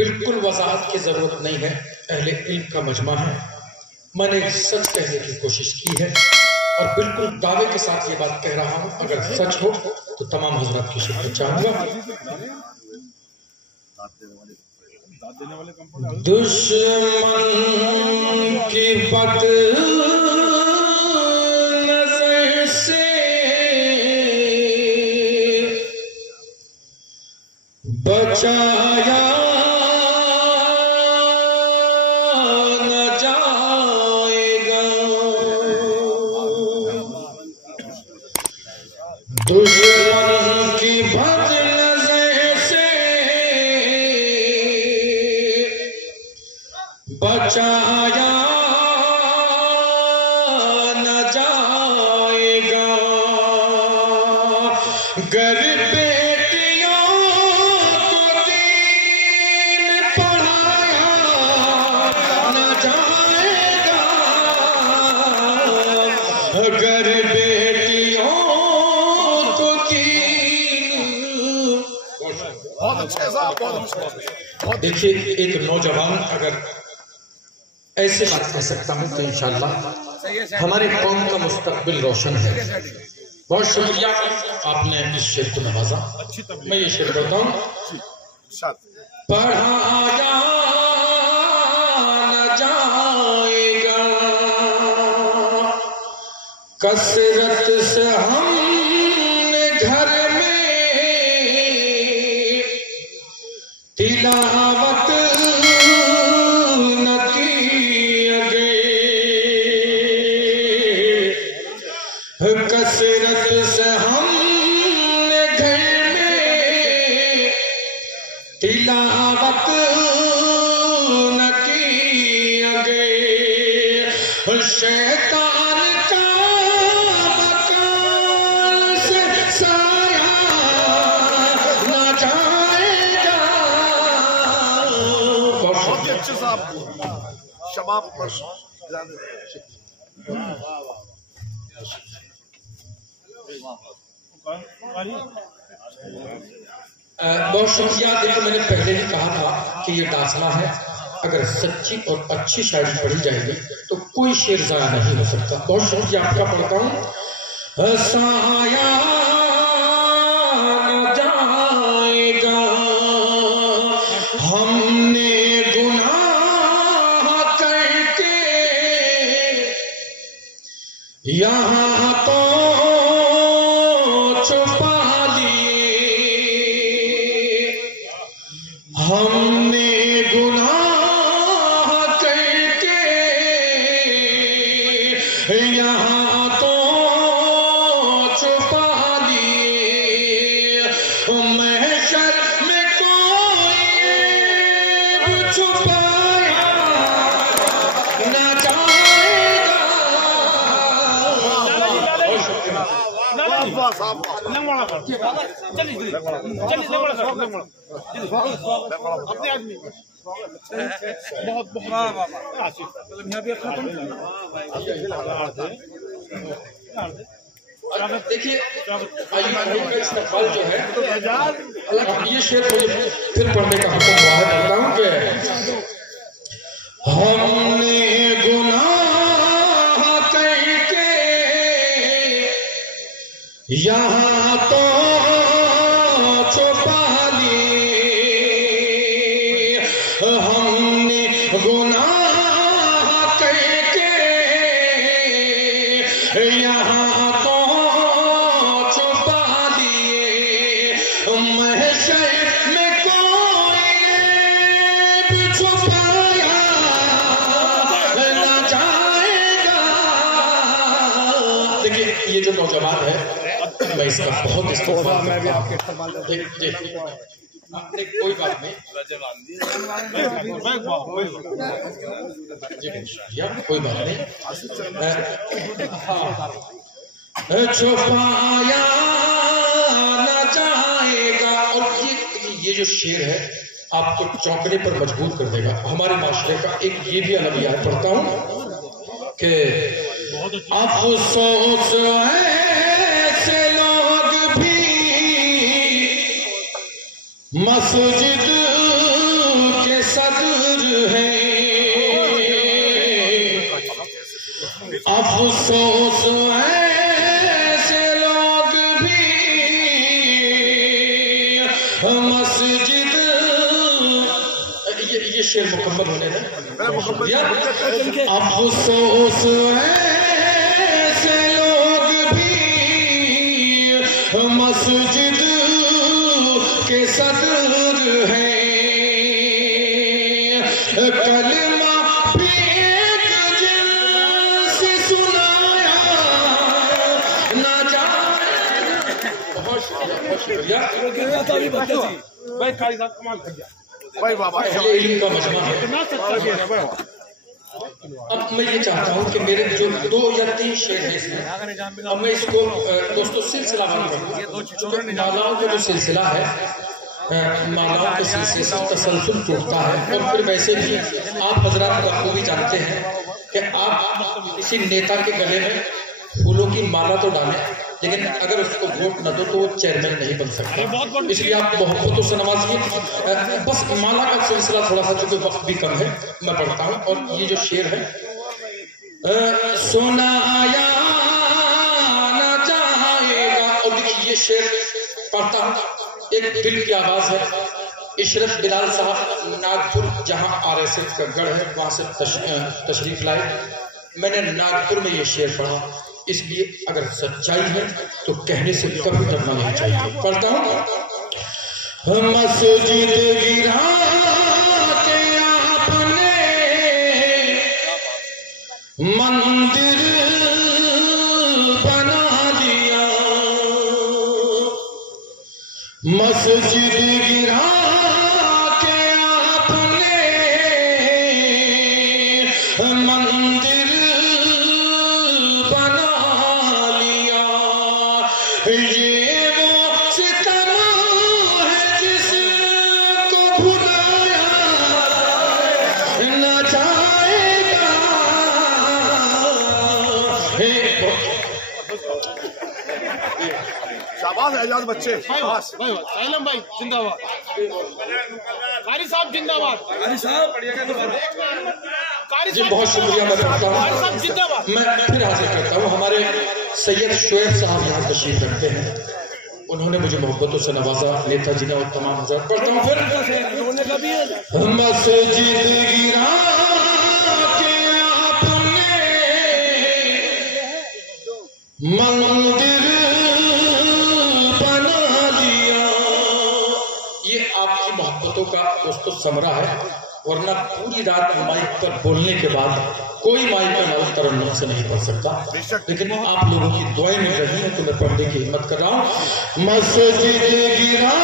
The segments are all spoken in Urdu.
بالکل وضاحت کی ضرورت نہیں ہے، اہل علم کا مجمع ہے. میں نے سچ کہنے کی کوشش کی ہے اور بالکل دعوے کے ساتھ یہ بات کہہ رہا ہوں. اگر سچ ہو تو تمام حضرات کی شکریہ چاہوں گا. دشمن کی بد نظر سے بچایا نہ جائے گا. دشمن کی بد نظر سے بچایا نہ جائے گا. گر بیٹیوں کو دین پڑھایا نہ جائے گا. گر بیٹیوں کو دین. بہت اچھے صاحب، بہت اچھے. دیکھیے ایک نوجوان اگر ایسے بات کہہ سکتا ہوں تو انشاءاللہ ہماری قوم کا مستقبل روشن ہے. بہت شکریہ آپ نے اس شعر کو نوازا. میں یہ شعر کرتا ہوں. پڑھایا نہ جائے گا کثرت سے ہم نے گھر میں تلاوت نہ کی گئی. کثرت سے ہم نے گھر میں تلاوت نہ کی گئی. شیطان کا مکان سے سایہ نہ جائے گا. بہت اچھے صاحب. شباب پر بہت شکریہ. دیکھو میں نے پہلے ہی کہا تھا کہ یہ داستان ہے. اگر سچی اور اچھی شاعری پڑھی جائے گی تو کوئی شعر ضائع نہیں ہو سکتا. بہت شکریہ آپ کا پڑھتا ہوں. سایہ نہ جائے گا ہم نے گناہ کر کے یہاں تو چھپا لیے. ہم نے گناہ کر کے یہاں تو چھپا لیے. محشر میں کوئی عیب چھپایا نہ جائے گا. اپنے آدمی بہت دیکھیے استقبال جو ہے یہ شعر مجھے پھر پڑھنے کا حکم ہوا ہے. پڑھتا ہوں کہ ہم نے گناہ کر کے یہاں تو چھپا لیے. ہم نے گناہ کر کے یہاں تو چھپا لیے. محشر میں کوئی عیب چھپایا نہ جائے گا. دیکھیے یہ جو نوجوان ہے میں اس کا بہت استقبال کرتا ہوں. کوئی بات نہیں کوئی بات نہیں. چھپایا نہ جائے گا. اور یہ جو شعر ہے آپ کو چونکنے پر مجبور کر دے گا. ہمارے معاشرے کا ایک یہ بھی المیہ پڑھتا ہوں کہ افسوس ایسے لوگ بھی مسجد کے کے صدر ہیں افسوس ایسے لوگ بھی مسجد یہ شعر مکمل ہونے دیں افسوس ایسے لوگ بھی مسجد کے صدر ہیں کلمہ بھی ایک جنس سنایا نہ جائے بہت شکریہ بھائی قاری صاحب کمال کر دیا بھائی بابا اہل علم کا مجمع ہے اب میں یہ چاہتا ہوں کہ میرے جو 2 یا 3 شعر ہیں اس میں اب میں اس کو دوستو سلسلہ بن رہا مالاؤں کا جو سلسلہ ہے مالاؤں کے سلسلے سے تسلسل ٹوٹتا ہے اور پھر ویسے بھی آپ حضرات بخوبی جانتے ہیں کہ آپ کسی نیتا کے گلے میں پھولوں کی مالا تو ڈالیں لیکن اگر اس کو ووٹ نہ دو تو وہ چیئرمین نہیں بن سکتا اس لیے آپ محبتوں سے نوازیے بس مالا کا سلسلہ تھوڑا سا چونکہ وقت بھی کم ہے میں پڑھتا ہوں اور یہ جو شعر ہے سنایا نہ جائے گا اور دیکھیے یہ شعر پڑھتا ہوں ایک دل کی آواز ہے اشرف بلال صاحب ناگپور جہاں RSS کا گڑھ ہے وہاں سے تشریف لائے میں نے ناگپور میں یہ شعر پڑھا اس لیے اگر سچائی ہے تو کہنے سے کبھی ڈرنا نہیں چاہیے پڑھتا ہوں مسجد گرا کے آپ نے مندر بنا دیا مسجد گرا کے آپ نے مندر یہ وہ ستم ہے جس کو بھلایا نہ جائے گا شاباش اعجاز بچے سائلم بھائی زندہ باد قاری صاحب زندہ باد قاری صاحب جی بہت شکریہ میں پھر حاضر کرتا ہوں ہمارے سید شعیب صاحب یہاں تشریف رکھتے ہیں انہوں نے مجھے محبتوں سے نوازا نیتا جی نے اور تمام حضرات پڑھتا ہوں پھر مسجد گرا کے آپ نے مندر بنا دیا یہ آپ کی محبتوں کا دوستو ثمرہ ہے ورنہ پوری رات مائک پر بولنے کے بعد کوئی مائک کا نام ترنم سے نہیں پڑھ سکتا لیکن آپ لوگوں کی دعائیں مل رہی ہیں تو میں پڑھنے کی ہمت کر رہا ہوں مسجد گرا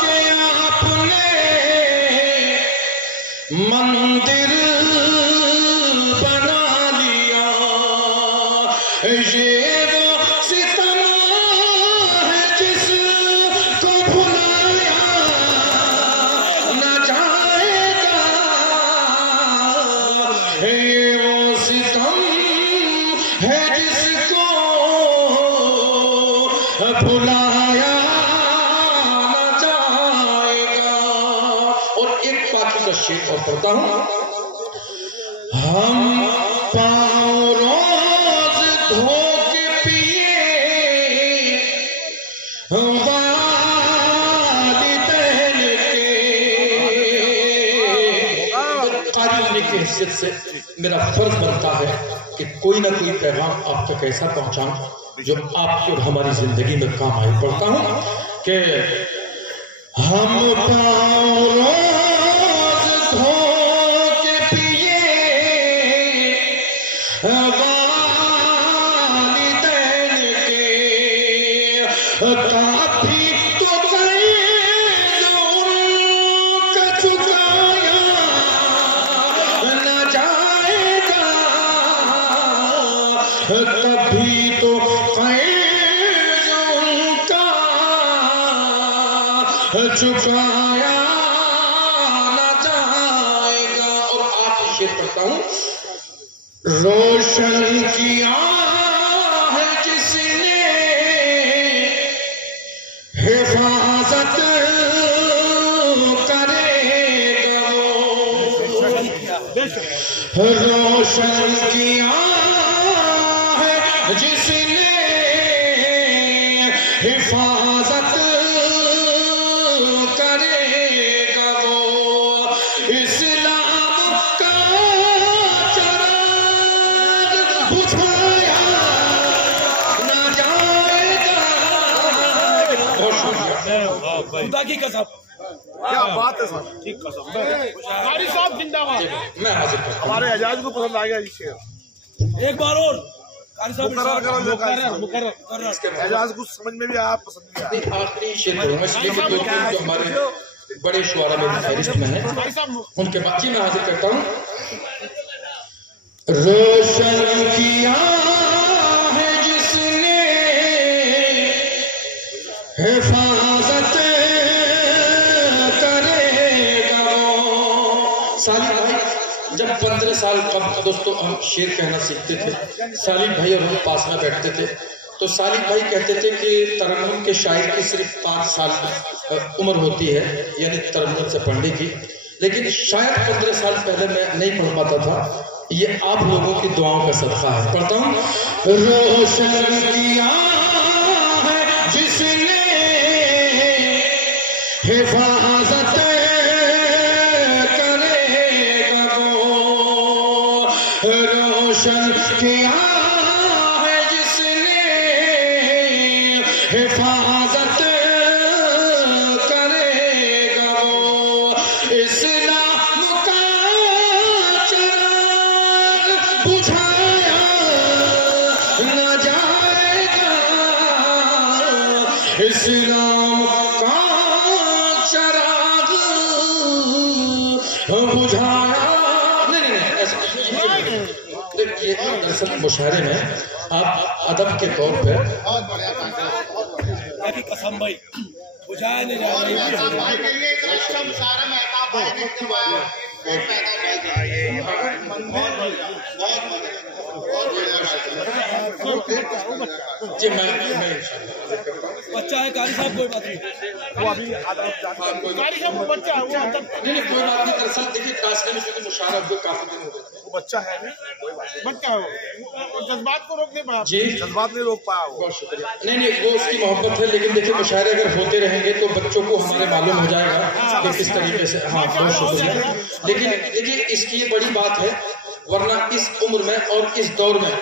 کے آپ نے مندر بنا دیا یہ وہ ستم ہے جس کو بھلایا نہ جائے گا یہ وہ ستم ہے جس کو بھلایا نہ جائے گا اور ایک پاکیزہ شعر اور پڑھتا ہوں ہم پاؤں روز دھو کے پیے والدین کے قاری ہونے کی حیثیت سے میرا فرض بنتا ہے کہ کوئی نہ کوئی پیغام آپ تک ایسا پہنچاؤں جو آپ کی اور ہماری زندگی میں کام آئے پڑھتا ہوں کہ ہم پاؤں روز دھو کے پیے والدین کے کافی تو قرض ان کا چکایا نہ جائے گا تبھی تو قرض ان کا چکایا نہ جائے گا اور آپ شعر پڑھتا ہوں روشن کیا ہے جس نے حفاظت کرے روشن کیا ہے جس نے حفاظت کرے گا وہ اسلام کا چراغ بجھایا نہ جائے گا. خدا کی قسم کیا بات ہے سر. قاری صاحب زندہ باد. میں حاضر کرتا ہوں. ہمارے اعجاز کو پسند آ گیا یہ شعر. ایک بار اور قاری صاحب مقرر اعجاز کو سمجھ میں بھی آیا, پسند بھی آیا. آخری شعر پڑھوں گا اس لیے کہ دو تین جو ہمارے بڑے شعراء میں فہرست میں ہیں قاری صاحب ان کے بچے میں حاضر کرتا ہوں. روشن کیا ہے جس نے حفاظت کرے گا. سالم بھائی جب 15 سال قبل دوستو ہم شعر کہنا سیکھتے تھے, سالم بھائی اور ہم پاس میں بیٹھتے تھے تو سالم بھائی کہتے تھے کہ ترنم کے شاعر کی صرف 5 سال عمر ہوتی ہے, یعنی ترنم سے پڑھنے کی, لیکن شاید 15 سال پہلے میں نہیں پڑھ پاتا تھا. یہ آپ لوگوں کی دعاؤں کا صدقہ ہے. پڑھتا ہوں. روشن کیا ہے جس نے حفاظت کرے گا وہ, روشن کیا ہے جس نے حفاظت کرے گا وہ اسلام کا چراغ بجھایا نہ جائے گا. اسلام کا چراغ بجھایا نہیں ایسا یہ دراصل مشاعرے میں آپ ادب کے طور پہ خدا کی قسم بھائی بجھایا نہیں جا رہی. جی میں بچہ ہے قاری صاحب, کوئی بات نہیں. وہ ابھی قاری صاحب وہ بچہ ہے, وہ اندر نہیں کوئی بات نہیں. دراصل دیکھیے کلاس میں مشاعرہ ہوئے کافی دن ہو گئے. وہ بچہ ہے بچہ ہے, وہ جذبات کو روک نہیں پایا. جی جذبات نہیں روک پایا وہ. بہت شکریہ. نہیں وہ اس کی محبت ہے, لیکن دیکھیے مشاعرے اگر ہوتے رہیں گے تو بچوں کو ہمارے معلوم ہو جائے گا کہ کس طریقے سے. ہاں بہت شکریہ. لیکن دیکھیے اس کی یہ بڑی بات ہے, ورنہ اس عمر میں اور اس دور میں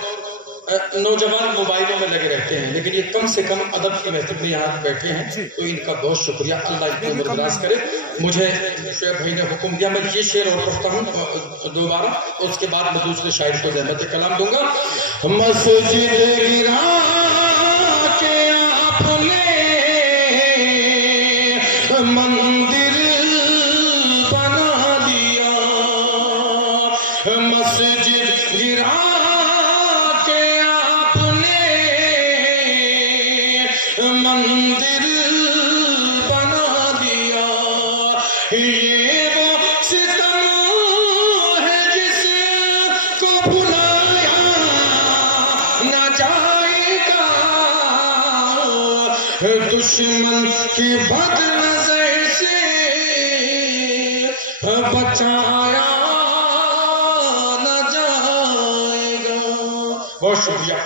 نوجوان موبائلوں میں لگے رہتے ہیں, لیکن یہ کم سے کم ادب کی محفل میں یہاں بیٹھے ہیں تو ان کا بہت شکریہ. اللہ ان کو عمر دراز کرے. مجھے شعیب بھائی نے حکم دیا میں یہ شعر اور پڑھتا ہوں دوبارہ, اس کے بعد میں دوسرے شاعر کو زحمت کلام دوں گا. مسجد گرا کے آپ نے مندر بنا دیا, مسجد گرا مندر بنا دیا. یہ وہ ستم ہے جس کو بھلایا نہ جائے گا, دشمن کی بد نظر سے بچایا نہ جائے گا. بہت شکریہ.